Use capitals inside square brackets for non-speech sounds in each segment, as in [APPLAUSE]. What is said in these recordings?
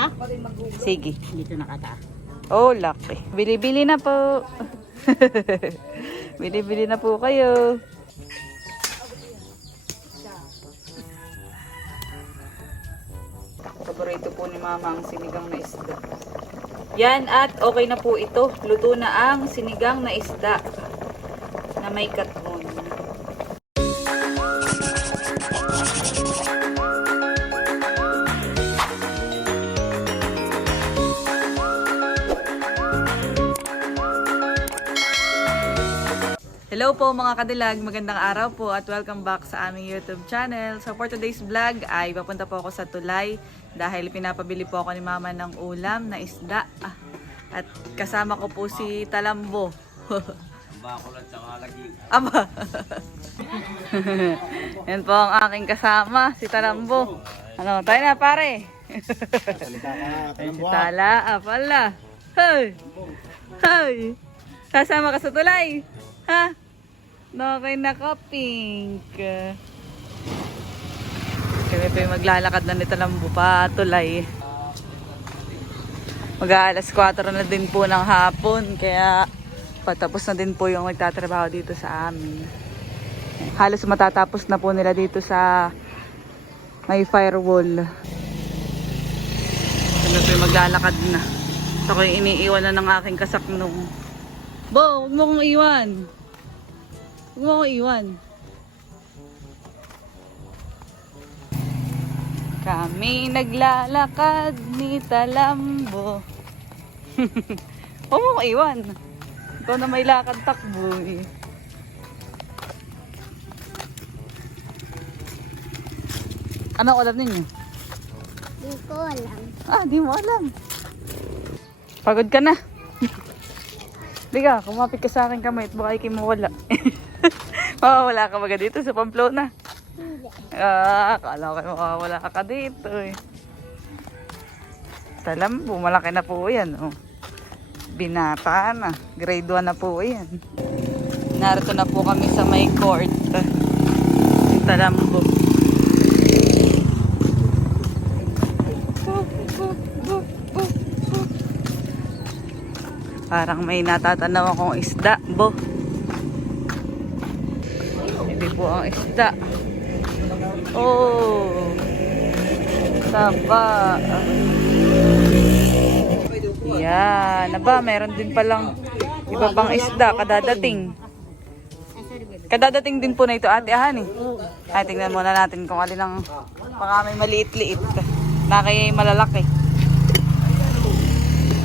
Isa? Sige. Dito nakata. Oh, laki. Bili-bili na po. [LAUGHS] Bili-bili na po kayo. Paborito po ni Mama ang sinigang na isda. Yan at okay na po ito. Luto na ang sinigang na isda na may katmon. Hello po mga kadilag, magandang araw po at welcome back sa aming YouTube channel. So for today's vlog ay papunta po ako sa Tulay dahil pinapabili po ako ni Mama ng ulam na isda. Ah, At kasama ko po si Talambo. Bakol at saka lagi. Aba. [LAUGHS] Yan po ang aking kasama, si Talambo. Ano, tayo na pare. [LAUGHS] Ay, si Tala, ah, pala. Hey! Hey! Sasama ka sa tulay. Ha? Okay na ka, pink. Kami pa yung maglalakad na ni Talambo pa tulay. Mag-aalas 4 na din po ng hapon, kaya patapos na din po yung nagtatrabaho dito sa amin. Halos matatapos na po nila dito sa may firewall. Kami po yung maglalakad na. Ito ko yung iniiwan na ng aking kasaknong. Bo, huwag mo kong iwan. Huwag mo iwan. Kami naglalakad ni Talambo. [LAUGHS] Huwag mo iwan. Ikaw na may lakad takbo eh. Ano alam ninyo? Hindi ko alam. Ah, di mo alam. Pagod ka na. [LAUGHS] Di ka, kumapit ka sa akin kamay at baka ikay mawala. [LAUGHS] [LAUGHS] Mawawala ka baga dito sa Pamplona. Hindi. Ah, akala ko mawawala ka dito eh. Talam po, malaki na po yan. Oh. Binata na. Grade 1 na po yan. Narito na po kami sa may court. Talambo. Parang may natatanaw akong isda, bo. Hindi po ang isda. Oh. Taba. Yan. Aba, meron din palang iba pang isda kadadating. Kadadating din po na ito ate Ahani. Ay, tingnan muna natin kung alin ang baka may maliit-liit. Na kaya malalaki.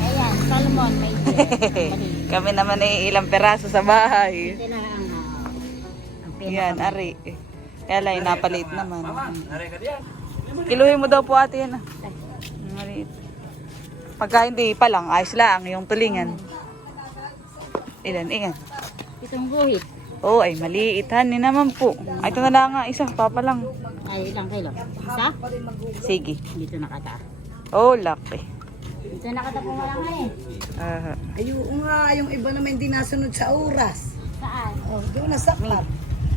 Ayan, salmon. May [LAUGHS] Kami naman ay ilang peraso sa bahay. Yan, ari. Kaya lang, napaliit naman. Naray ka diyan. Kiluhin mo daw po ate yan. ah. Maliit. Pagka hindi pa lang, ayos lang yung tulingan. Ilan, iyan. Itong guhit. Oo, ay maliit. Hani naman po. Ay, ito na lang nga, isa, papa lang. Ay, ilang kilo? Isa? Sige. Dito nakata. Oh, laki. Dito nakata po wala nga eh. Ah, Ayun nga, yung iba naman hindi nasunod sa oras. Saan? Oh, doon na saklat.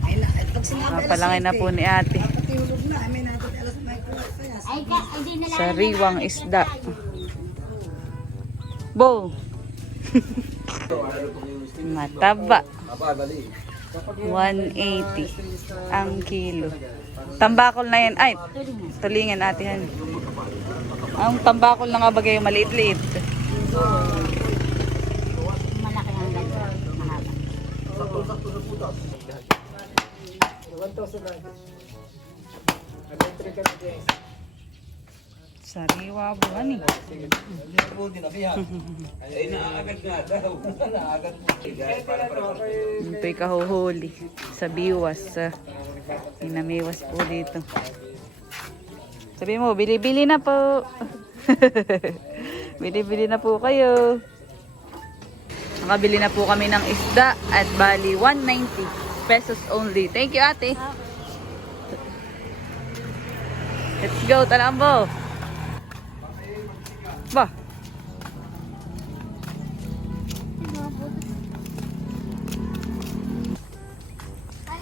Ay na, ay, pag sinabi na po ni ate. Pati hulog na, ay may natin alas may kulas na yan. Ay, ka, ay di nila. Sariwang isda. Bo. [LAUGHS] Mataba. 180 ang kilo. Tambakol na yan. Ay, tulingan natin yan. Ang tambakol na nga bagay yung maliit-liit. Malaki ang ganito. Mahaba. Sariwa buwan eh. Ay, naagad nga daw. Naagad mo. Ito'y kahuhuli sa biwas. Sa inamiwas po dito. Sabi mo, bili-bili na po. [LAUGHS] bili-bili na po kayo. Nakabili na po kami ng isda at bali 190 pesos only. Thank you ate. Let's go, Talambo. Ba,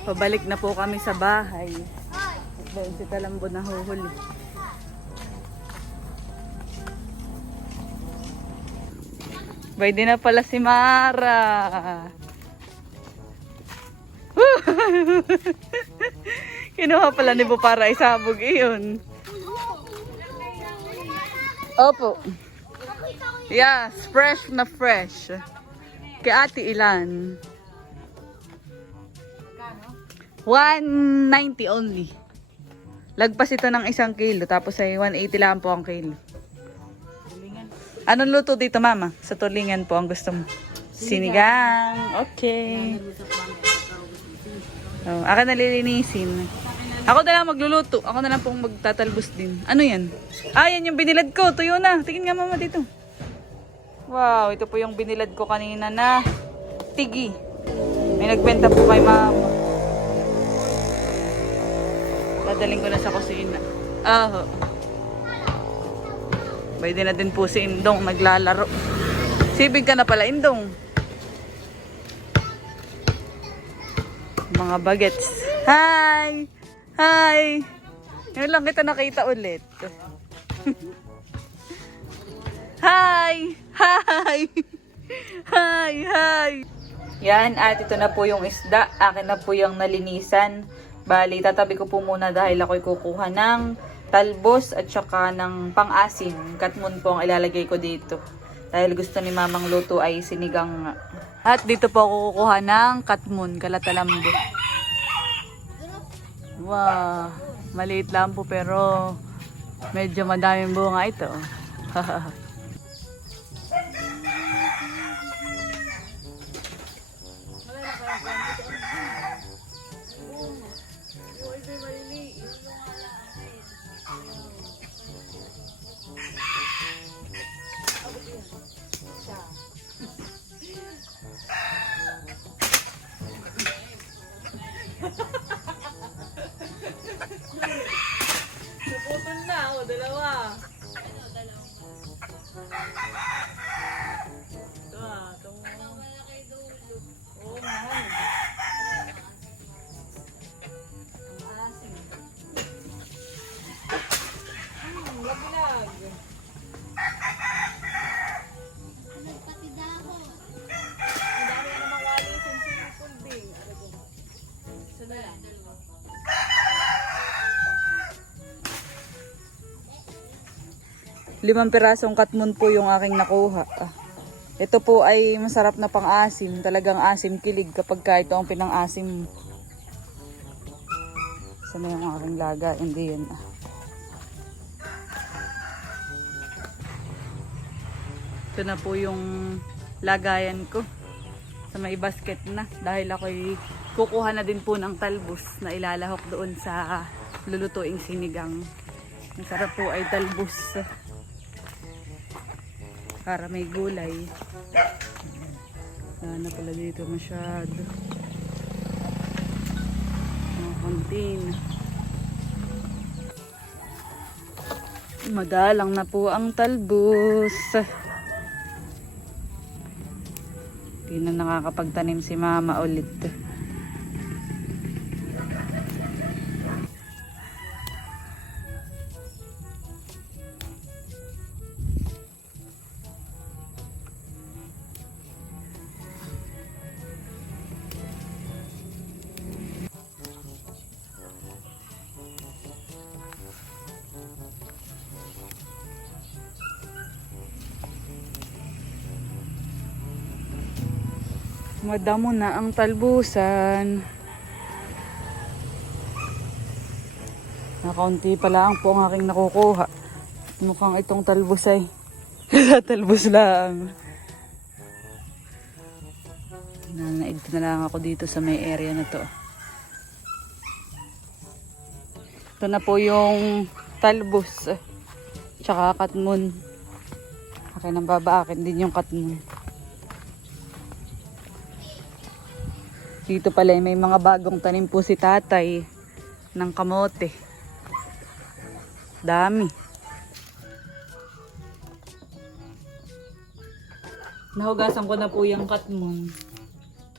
Pabalik na po kami sa bahay. Doon si Talambo na huhuli. Pwede na pala si Mara. [LAUGHS] Kinuha pala ni Bo para isabog iyon. Opo. Yes, fresh na fresh. Kay Ate Ilan. 190 only. Lagpas ito ng isang kilo, tapos ay 180 lang po ang kilo. Anong luto dito, mama? Sa tulingan po ang gusto mo? Sinigang. Okay. Oh, akin nalilinisin. Ako na lang magluluto. Ako na lang pong magtatalbos din. Ano yan? Ah, yan yung binilad ko. Tuyo na. Tingin nga mama dito. Wow, ito po yung binilad ko kanina na tigi. May nagbenta po kay mama. Dadaling ko na sa kusina. Ah, Pwede na din po si Indong naglalaro. Sibig ka na pala, Indong. Mga bagets. Hi! Hi! Ngayon lang kita nakita ulit. [LAUGHS] Hi! Hi! Hi! Hi! Yan, at ito na po yung isda. Akin na po yung nalinisan. Bali, tatabi ko po muna dahil ako'y kukuha ng talbos at saka ng pang-asim. Katmon po ang ilalagay ko dito. Dahil gusto ni mamang luto ay sinigang. At dito po ako kukuha ng katmon, kalatalambo. Wow, maliit lang po pero medyo madaming bunga ito. [LAUGHS] Labilag. Ang dami na namang wali sinipulbing. Ano ko? Sunod. Limang pirasong katmon po yung aking nakuha. Ah. Ito po ay masarap na pang-asim. Talagang asim kilig kapag ka ito ang pinang-asim. Sana yung aking laga? Hindi yun. Ah. Ito na po yung lagayan ko. Sa may basket na. Dahil ako'y kukuha na din po ng talbos na ilalahok doon sa lulutuing sinigang. Ang sarap po ay talbos para may gulay. Wala na pala dito masyado. Mga kontin. Madalang na po ang talbos. Hindi na nakakapagtanim si mama ulit. Madamo na ang talbusan. Nakaunti pa lang po ang aking nakukuha. Mukhang itong talbos ay [LAUGHS] talbos lang. Nanaid na lang ako dito sa may area na to. Ito na po yung talbos. Tsaka katmon. Akin ang baba, akin din yung katmon. Dito pala may mga bagong tanim po si tatay ng kamote. Dami. Nahugasan ko na po yung katmon.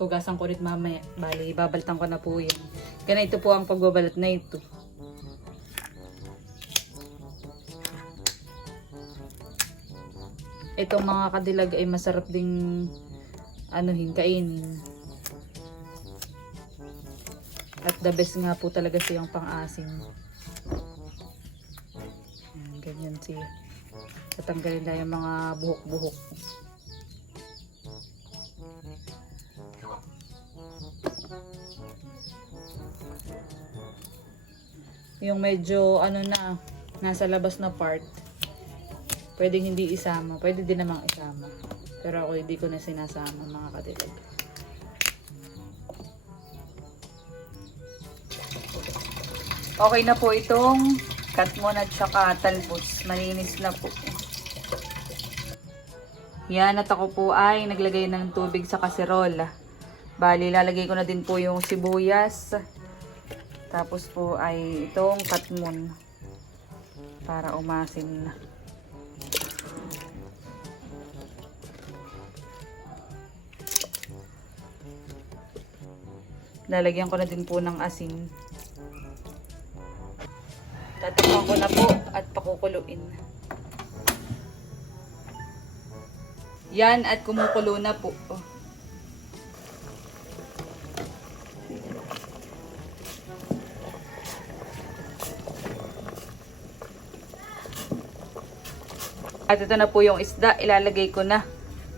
Hugasan ko ulit mamaya. Bali, babaltan ko na po yan. Kaya ito po ang pagbabalat na ito. itong mga kadilag ay masarap ding anuhin, kainin. At the best nga po talaga siyang pang-asim. Ganyan siya. Tatanggalin na yung mga buhok-buhok. Yung medyo ano na, nasa labas na part, pwedeng hindi isama. Pwede din namang isama. Pero ako hindi ko na sinasama mga katilag. Okay na po itong katmon at saka talbos. Malinis na po. Yan at ako po ay naglagay ng tubig sa kaserola. Bali, lalagay ko na din po yung sibuyas. Tapos po ay itong katmon. Para umasin na. Lalagyan ko na din po ng asin. Tatakpan ko na po at pakukuluin. Yan at kumukulo na po. Oh. At ito na po yung isda, ilalagay ko na.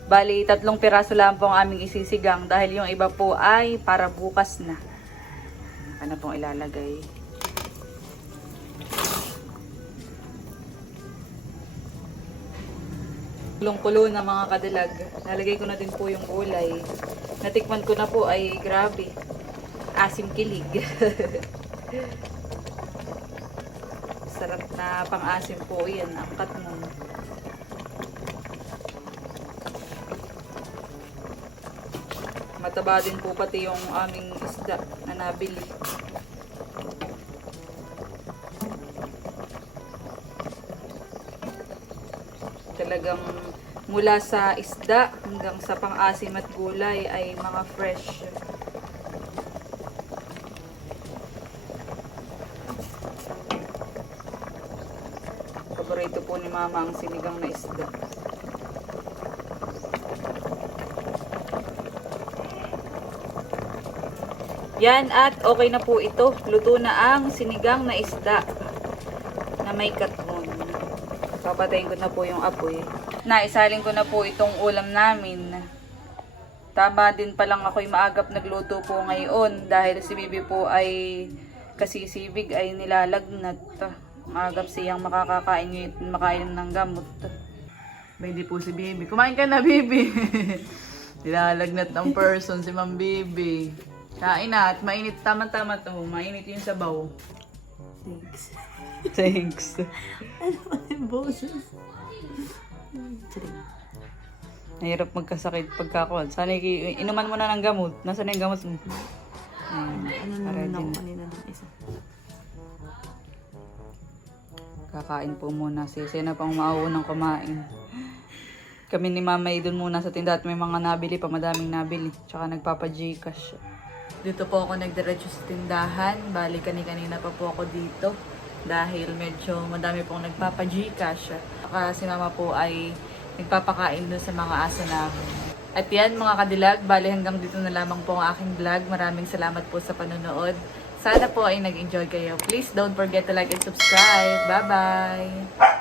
Bali, tatlong piraso lang po ang aming isisigang dahil yung iba po ay para bukas na. Ano pong ilalagay? Kulong-kulo na mga kadilag. Nalagay ko na din po yung gulay. Natikman ko na po ay grabe. Asim kilig. [LAUGHS] Sarap na pang-asim po yan. Ang katmon. Mataba din po pati yung aming isda na nabili. Talagang mula sa isda hanggang sa pang-asim at gulay ay mga fresh. Paborito po ni mama ang sinigang na isda. Yan at okay na po ito. Luto na ang sinigang na isda na may katmon. Papatayin ko na po yung apoy. Naisalin ko na po itong ulam namin. Tama din palang ako'y maagap nagluto po ngayon dahil si Bibi po ay kasi si Big ay nilalagnat. Maagap siyang makakakain makain ng gamot. Pwede po si Bibi. Kumain ka na, Bibi. [LAUGHS] Nilalagnat ng person si Ma'am Bibi. Kain na at mainit. Tama-tama to. Mainit yung sabaw. Thanks. [LAUGHS] Thanks. [LAUGHS] Ano ba yung boses? Nahirap magkasakit pagkakuan. Sana inuman mo na ng gamot. Nasaan na yung gamot mo? Ayan. Ano Para naman ako kanina ng isa? Kakain po muna si Sena pang mauunang kumain. Kami ni Mama doon muna sa tindahan at may mga nabili pa, madaming nabili. Tsaka nagpapa-Gcash. Dito po ako nagdiretso sa tindahan. Bali kani-kanina pa po ako dito. Dahil medyo madami pong nagpapa-Gcash. Saka si Mama po ay nagpapakain doon sa mga aso namin. At yan mga kadilag, bali hanggang dito na lamang po ang aking vlog. Maraming salamat po sa panonood. Sana po ay nag-enjoy kayo. Please don't forget to like and subscribe. Bye-bye!